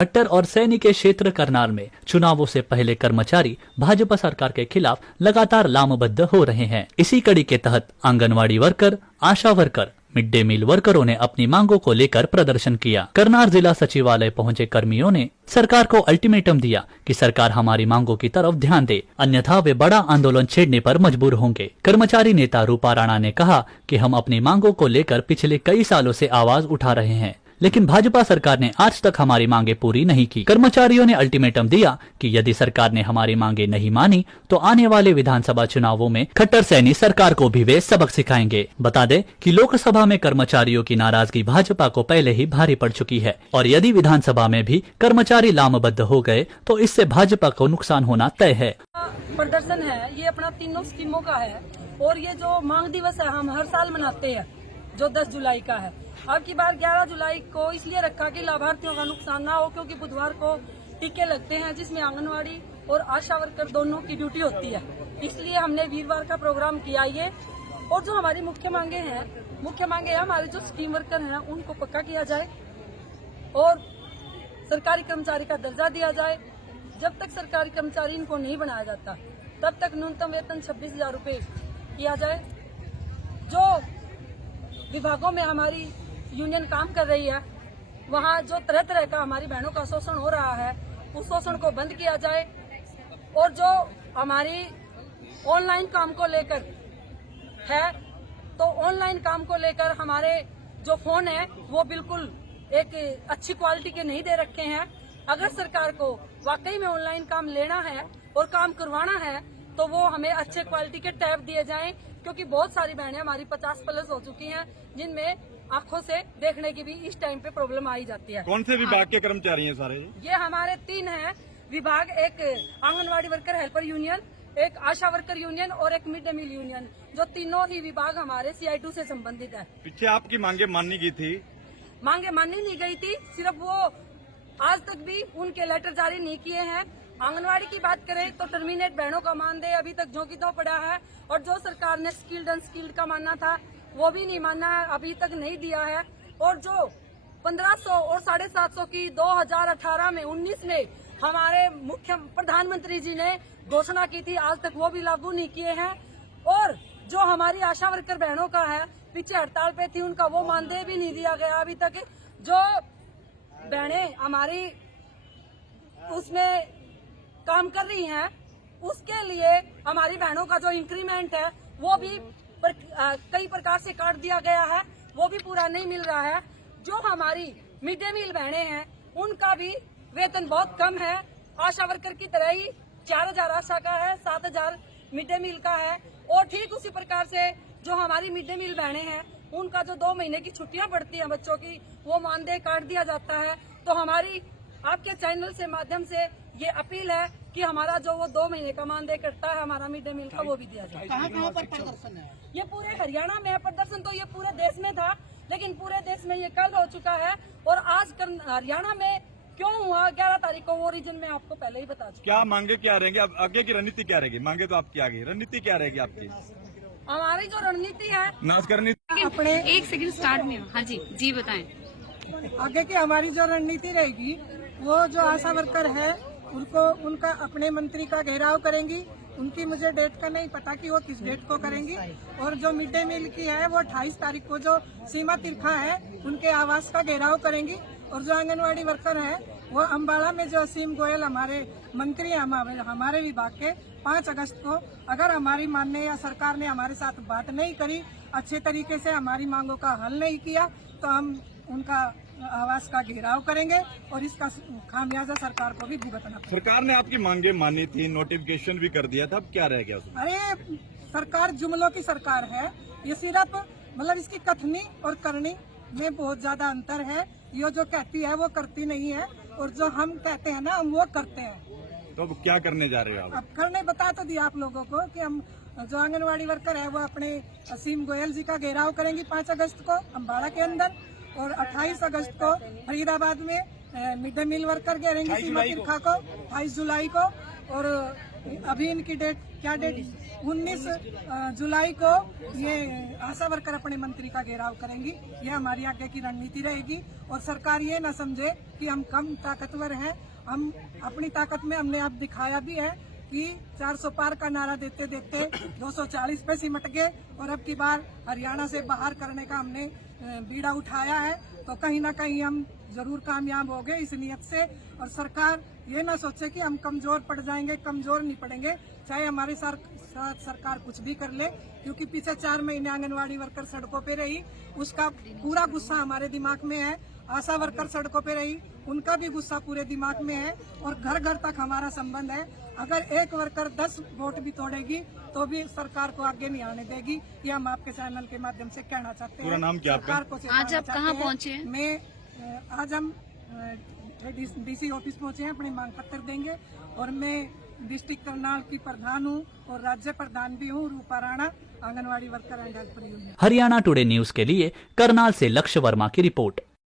खट्टर और सैनी के क्षेत्र करनाल में चुनावों से पहले कर्मचारी भाजपा सरकार के खिलाफ लगातार लामबद्ध हो रहे हैं। इसी कड़ी के तहत आंगनवाड़ी वर्कर, आशा वर्कर, मिड डे मील वर्करों ने अपनी मांगों को लेकर प्रदर्शन किया। करनाल जिला सचिवालय पहुंचे कर्मियों ने सरकार को अल्टीमेटम दिया कि सरकार हमारी मांगों की तरफ ध्यान दे, अन्यथा वे बड़ा आंदोलन छेड़ने पर मजबूर होंगे। कर्मचारी नेता रूपा राणा ने कहा कि हम अपनी मांगों को लेकर पिछले कई सालों से आवाज उठा रहे हैं, लेकिन भाजपा सरकार ने आज तक हमारी मांगे पूरी नहीं की। कर्मचारियों ने अल्टीमेटम दिया कि यदि सरकार ने हमारी मांगे नहीं मानी तो आने वाले विधानसभा चुनावों में खट्टर सैनी सरकार को भी वे सबक सिखाएंगे। बता दें कि लोकसभा में कर्मचारियों की नाराजगी भाजपा को पहले ही भारी पड़ चुकी है और यदि विधानसभा में भी कर्मचारी लामबद्ध हो गए तो इससे भाजपा को नुकसान होना तय है। प्रदर्शन है ये अपना तीनों स्कीमों का है और ये जो मांग दिवस है हम हर साल मनाते हैं जो 10 जुलाई का है। अब की बार 11 जुलाई को इसलिए रखा कि लाभार्थियों का नुकसान ना हो, क्योंकि बुधवार को टीके लगते हैं जिसमें आंगनवाड़ी और आशा वर्कर दोनों की ड्यूटी होती है। इसलिए हमने वीरवार का प्रोग्राम किया ये। और जो हमारी मुख्य मांगे हैं हमारे जो स्कीम वर्कर हैं उनको पक्का किया जाए और सरकारी कर्मचारी का दर्जा दिया जाए। जब तक सरकारी कर्मचारी इनको नहीं बनाया जाता तब तक न्यूनतम वेतन 26,000 रूपये किया जाए। जो विभागों में हमारी यूनियन काम कर रही है वहाँ जो तरह तरह का हमारी बहनों का शोषण हो रहा है उस शोषण को बंद किया जाए। और जो हमारी ऑनलाइन काम को लेकर है तो ऑनलाइन काम को लेकर हमारे जो फोन है वो बिल्कुल एक अच्छी क्वालिटी के नहीं दे रखे हैं। अगर सरकार को वाकई में ऑनलाइन काम लेना है और काम करवाना है तो वो हमें अच्छे क्वालिटी के टैब दिए जाएं, क्योंकि बहुत सारी बहनें हमारी 50+ हो चुकी हैं जिनमें आंखों से देखने की भी इस टाइम पे प्रॉब्लम आई जाती है। कौन से विभाग के कर्मचारी हैं सारे? ये हमारे 3 हैं विभाग, एक आंगनवाड़ी वर्कर हेल्पर यूनियन, एक आशा वर्कर यूनियन और एक मिड डे मील यूनियन, जो तीनों ही विभाग हमारे CI2 से संबंधित है। पीछे आपकी मांगे माननी की थी? मांगे माननी नहीं गई थी, सिर्फ वो आज तक भी उनके लेटर जारी नहीं किए हैं। आंगनवाड़ी की बात करें तो टर्मिनेट बहनों का मानदेय अभी तक जो की तो पड़ा है और जो सरकार ने स्किल्ड अनस्किल्ड का मानना था वो भी नहीं मानना है, अभी तक नहीं दिया है। और जो 1500 और 750 की 2018 में 19 में हमारे मुख्य प्रधानमंत्री जी ने घोषणा की थी, आज तक वो भी लागू नहीं किए हैं। और जो हमारी आशा वर्कर बहनों का है पीछे हड़ताल पे थी उनका वो मानदेय भी नहीं दिया गया अभी तक। जो बहनें हमारी उसमें काम कर रही हैं उसके लिए हमारी बहनों का जो इंक्रीमेंट है वो भी कई प्रकार से काट दिया गया है, वो भी पूरा नहीं मिल रहा है। जो हमारी मिड डे मील बहनें हैं उनका भी वेतन बहुत कम है, आशा वर्कर की तरह ही 4,000 आशा का है, 7,000 मिड डे मील का है। और ठीक उसी प्रकार से जो हमारी मिड डे मील बहनें हैं उनका जो 2 महीने की छुट्टियां पड़ती हैं बच्चों की वो मानदेय काट दिया जाता है। तो हमारी आपके चैनल से माध्यम से ये अपील है कि हमारा जो वो 2 महीने का मानदेय कटता है हमारा मिड डे मील का वो भी दिया जाए। कहाँ पर प्रदर्शन है? ये पूरे हरियाणा में है प्रदर्शन, तो ये पूरे देश में था लेकिन पूरे देश में ये कल हो चुका है। और आज हरियाणा में क्यों हुआ 11 तारीख को वो रीजन में आपको पहले ही बता चुका। क्या मांगे क्या रहेंगे? अब आगे की रणनीति क्या रहेगी? मांगे तो आपकी आगे, रणनीति क्या रहेगी आपकी? हमारी जो रणनीति है नाश करनी अपने 1 सेकंड स्टार्ट में। हाँ जी बताएं। आगे की हमारी जो रणनीति रहेगी वो जो आशा वर्कर है उनको उनका अपने मंत्री का घेराव करेंगी। उनकी मुझे डेट का नहीं पता कि वो किस डेट को करेंगी। और जो मिड डे मील की है वो 28 तारीख को जो सीमा तिरखा है उनके आवास का घेराव करेंगी। और जो आंगनवाड़ी वर्कर है वो अम्बाला में जो असीम गोयल हमारे मंत्री हमारे विभाग के 5 अगस्त को अगर हमारी मानने या सरकार ने हमारे साथ बात नहीं करी, अच्छे तरीके से हमारी मांगों का हल नहीं किया तो हम उनका आवास का घेराव करेंगे और इसका खामियाजा सरकार को भी भुगतना पड़ेगा। सरकार ने आपकी मांगे मानी थी, नोटिफिकेशन भी कर दिया था, अब क्या रह गया उसमें? अरे सरकार जुमलों की सरकार है, ये सिर्फ मतलब इसकी कथनी और करनी में बहुत ज्यादा अंतर है। ये जो कहती है वो करती नहीं है और जो हम कहते हैं ना हम वो करते हैं। तो अब क्या करने जा रहे हो आप? अब करने बता तो दिया आप लोगों को कि हम जो आंगनवाड़ी वर्कर है वो अपने असीम गोयल जी का घेराव करेंगी 5 अगस्त को अम्बाड़ा के अंदर और 28 अगस्त को फरीदाबाद में मिड डे मील वर्कर घेरेंगे सीमा तिरखा को 28 जुलाई को और अभी इनकी डेट क्या डेट 19 जुलाई को ये आशा वर्कर अपने मंत्री का घेराव करेंगी। ये हमारी आगे की रणनीति रहेगी और सरकार ये न समझे कि हम कम ताकतवर हैं। हम अपनी ताकत में हमने अब दिखाया भी है कि 400 पार का नारा देते देते 240 पे सिमट गए और अब की बार हरियाणा से बाहर करने का हमने बीड़ा उठाया है। तो कहीं ना कहीं हम जरूर कामयाब हो गए इस नियत से। और सरकार ये ना सोचे कि हम कमजोर पड़ जाएंगे, कमजोर नहीं पड़ेंगे, चाहे हमारे साथ सरकार कुछ भी कर ले, क्योंकि पीछे 4 महीने आंगनवाड़ी वर्कर सड़कों पे रही, उसका पूरा गुस्सा हमारे दिमाग में है। आशा वर्कर सड़कों पे रही, उनका भी गुस्सा पूरे दिमाग में है और घर घर तक हमारा संबंध है। अगर एक वर्कर 10 वोट भी तोड़ेगी तो भी सरकार को आगे नहीं आने देगी। ये हम आपके चैनल के माध्यम से कहना चाहते हैं। पूरा नाम क्या आपका? सरकार को चेतावनी आज आप चाहते कहाँ हैं। पहुँचे हैं? मैं आज हम डीसी ऑफिस पहुंचे हैं, अपने मांग पत्र देंगे। और मैं डिस्ट्रिक्ट करनाल की प्रधान हूँ और राज्य प्रधान भी हूँ, Rupa Rana, anganwadi worker and helper union. Haryana Today News के लिए करनाल से लक्ष्य वर्मा की रिपोर्ट।